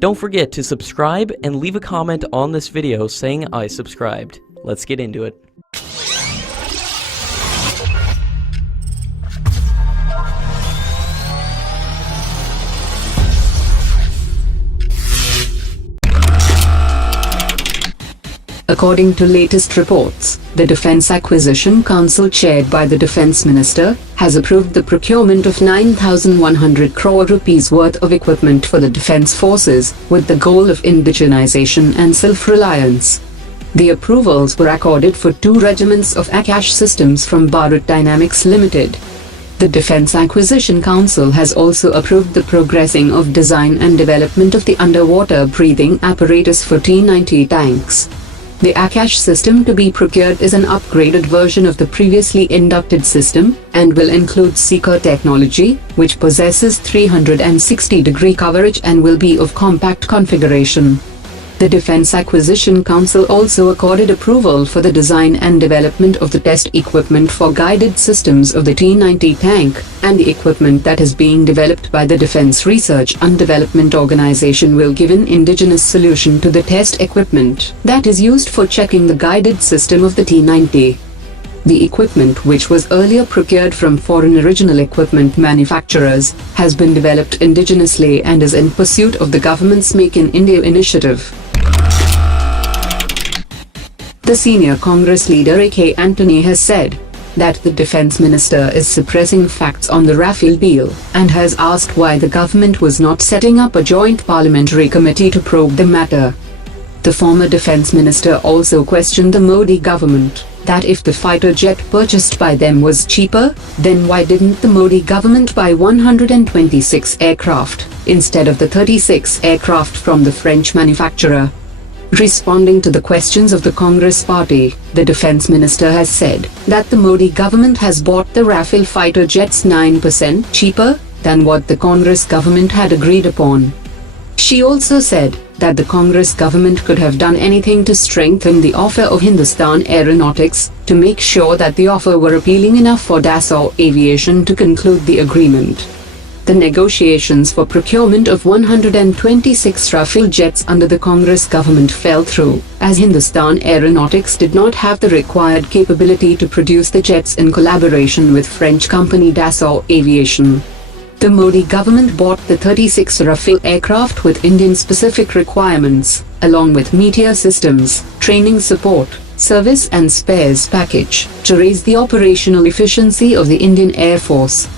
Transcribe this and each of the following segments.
Don't forget to subscribe and leave a comment on this video saying I subscribed. Let's get into it. According to latest reports, the Defense Acquisition Council chaired by the Defense Minister has approved the procurement of 9,100 crore rupees worth of equipment for the Defense Forces with the goal of indigenization and self-reliance. The approvals were accorded for 2 regiments of Akash systems from Bharat Dynamics Limited. The Defense Acquisition Council has also approved the progressing of design and development of the underwater breathing apparatus for T-90 tanks. The Akash system to be procured is an upgraded version of the previously inducted system and will include Seeker technology, which possesses 360-degree coverage and will be of compact configuration. The Defense Acquisition Council also accorded approval for the design and development of the test equipment for guided systems of the T-90 tank, and the equipment that is being developed by the Defense Research and Development Organization will give an indigenous solution to the test equipment that is used for checking the guided system of the T-90. The equipment, which was earlier procured from foreign original equipment manufacturers, has been developed indigenously and is in pursuit of the government's Make in India initiative. The senior Congress leader A.K. Antony has said that the Defense Minister is suppressing facts on the Rafale deal and has asked why the government was not setting up a joint parliamentary committee to probe the matter. The former Defense Minister also questioned the Modi government that if the fighter jet purchased by them was cheaper, then why didn't the Modi government buy 126 aircraft instead of the 36 aircraft from the French manufacturer? Responding to the questions of the Congress party, the Defense Minister has said that the Modi government has bought the Rafale fighter jets 9% cheaper than what the Congress government had agreed upon. She also said that the Congress government could have done anything to strengthen the offer of Hindustan Aeronautics to make sure that the offer were appealing enough for Dassault Aviation to conclude the agreement. The negotiations for procurement of 126 Rafale jets under the Congress government fell through, as Hindustan Aeronautics did not have the required capability to produce the jets in collaboration with French company Dassault Aviation. The Modi government bought the 36 Rafale aircraft with Indian-specific requirements, along with Meteor systems, training support, service and spares package, to raise the operational efficiency of the Indian Air Force.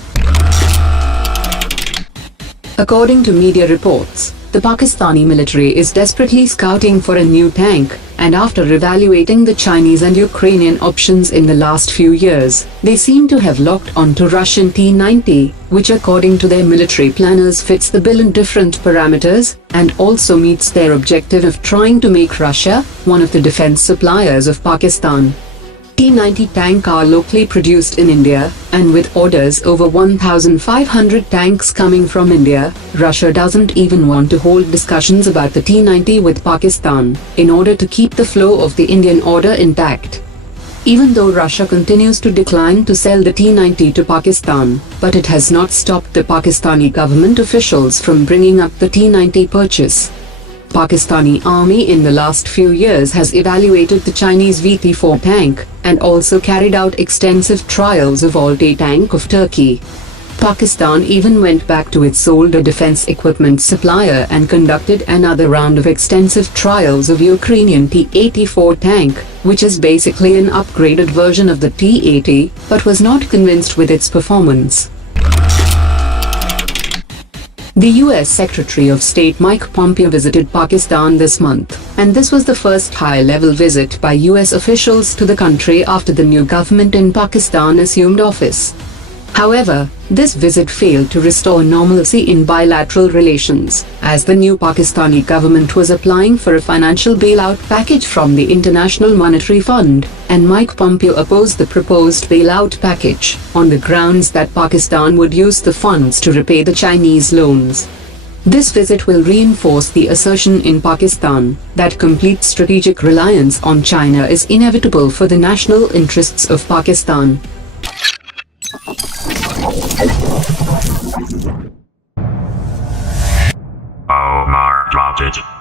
According to media reports, the Pakistani military is desperately scouting for a new tank, and after evaluating the Chinese and Ukrainian options in the last few years, they seem to have locked onto Russian T-90, which according to their military planners fits the bill in different parameters, and also meets their objective of trying to make Russia one of the defense suppliers of Pakistan. T-90 tanks are locally produced in India, and with orders over 1,500 tanks coming from India, Russia doesn't even want to hold discussions about the T-90 with Pakistan, in order to keep the flow of the Indian order intact. Even though Russia continues to decline to sell the T-90 to Pakistan, but it has not stopped the Pakistani government officials from bringing up the T-90 purchase. Pakistani army in the last few years has evaluated the Chinese VT-4 tank, and also carried out extensive trials of Alt-A tank of Turkey. Pakistan even went back to its older defense equipment supplier and conducted another round of extensive trials of Ukrainian T-84 tank, which is basically an upgraded version of the T-80, but was not convinced with its performance. The U.S. Secretary of State Mike Pompeo visited Pakistan this month, and this was the first high-level visit by U.S. officials to the country after the new government in Pakistan assumed office. However, this visit failed to restore normalcy in bilateral relations, as the new Pakistani government was applying for a financial bailout package from the International Monetary Fund, and Mike Pompeo opposed the proposed bailout package, on the grounds that Pakistan would use the funds to repay the Chinese loans. This visit will reinforce the assertion in Pakistan that complete strategic reliance on China is inevitable for the national interests of Pakistan. Omar dropped budget.